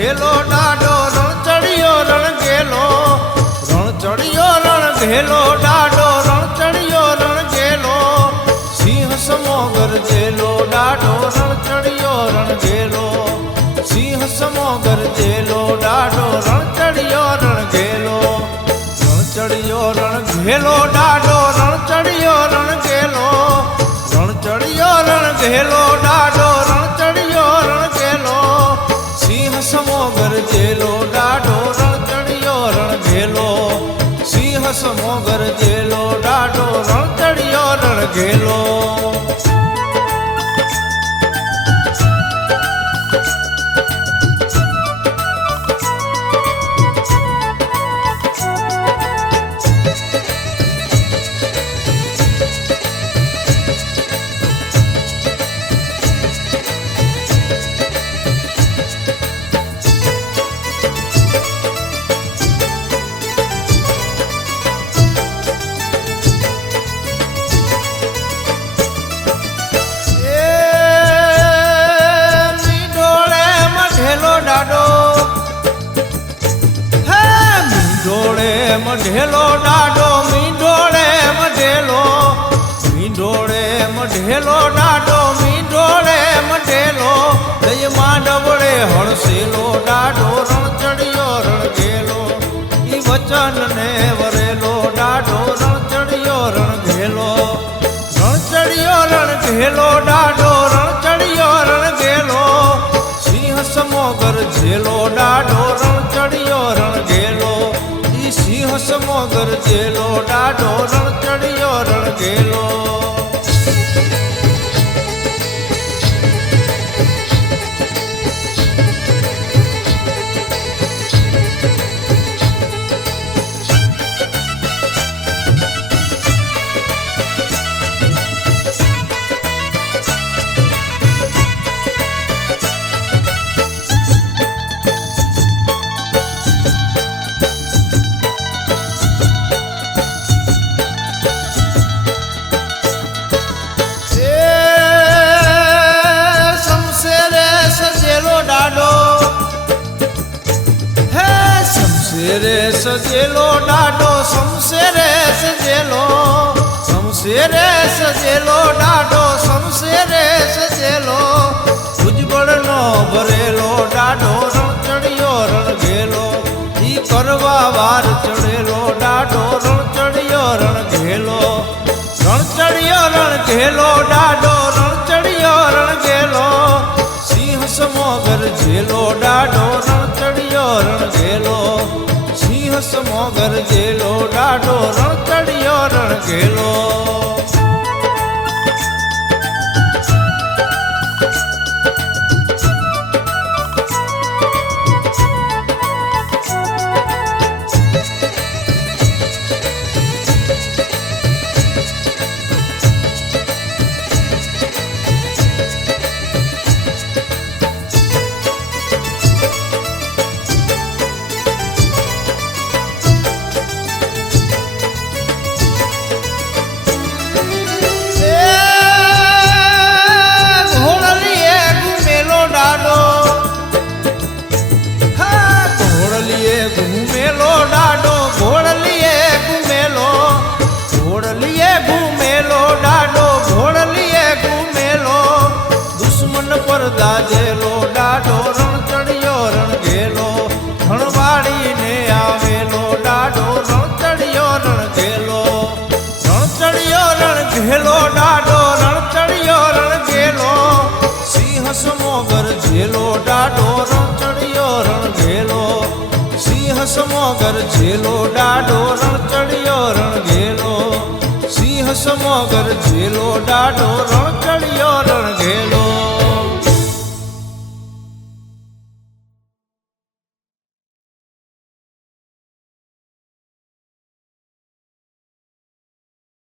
ઘેલો ડાડો રણ ચડ્યો રણ ઘેલો રણ ચડ્યો રણ ઘેલો ડાડો રણ ચડ્યો રણ ઘેલો સિંહ સમો ગરજેલો ડાડો રણ ચડ્યો રણ ઘેલો સિંહ સમો ગરજેલો ડાડો રણ ચડ્યો રણ ઘેલો રણ ચડ્યો રણ ઘેલો ડાડો રણ ચડ્યો રણ ઘેલો રણ ચડ્યો રણ ઘેલો ડાડો રણ ચડ્યો રણ ઘેલો સિંહ સમો ગરજેલો ડાડો રણ ચડ્યો રણ ઘેલો સિંહ સમો ગરજેલો ડાડો રણ ચડ્યો રણ ઘેલો મઢેલો ડાડો મીંઢોળે મઢેલો મીંઢોળે મઢેલો ડાડો મીંઢોળે મઢેલો દય માંડવડે હળસેલો ડાડો રણ ચડ્યો રણ ઘેલો ઈ વચન ને વરેલો ડાડો રણ ચડ્યો રણ ઘેલો રણ ચડ્યો રણ ઘેલો ડાડો રણ ચડ્યો રણ ઘેલો સિંહ સમો ગરજેલો ડાડો રણ ચડ્યો રણ ઘેલો સિંહ સમો ગરજેલો ડાડો રણ ચડ્યો રણ ઘેલો શમશેરે સજેલો ડાડો શમશેરે સજેલો શમશેરે સજેલો ડાડો શમશેરે સજેલો ભુજબળનો ભરેલો ડાડો રણ ચડ્યો રણ ઘેલો ઈ કરવા વાર ચડેલો ડાડો રણ ચડ્યો રણ ઘેલો રણ ચડ્યો રણ ઘેલો ડાડો રણ ચડ્યો રણ ઘેલો સિંહ સમો ગરજેલો ડાડો રણ ચડ્યો રણ ઘેલો સિંહ સમો ગરજેલો ડાડો રણ ચડ્યો રણ ઘેલો ઘૂમેલો ડાડો ઘોડલીએ ઘૂમેલો ઘોડલીએ ઘૂમેલો ડાડો ઘોડલીએ ઘૂમેલો દુશ્મન પર દાજેલો ડાડો રણ ચડ્યો રણ ઘેલો રણવાડીને આવેલો ડાડો રણ ચડ્યો રણ ઘેલો રણ ચડ્યો રણ ઘેલો ડાડો રણ ચડ્યો રણ ઘેલો સિંહ સમો ગરજેલો ડાડો રણ ચડ્યો રણ ઘેલો સિંહ સમો ગરજેલો ડાડો રણ ચડ્યો રણ ઘેલો સિંહ સમો ગરજેલો ડાડો રણ ચડ્યો રણ ઘેલો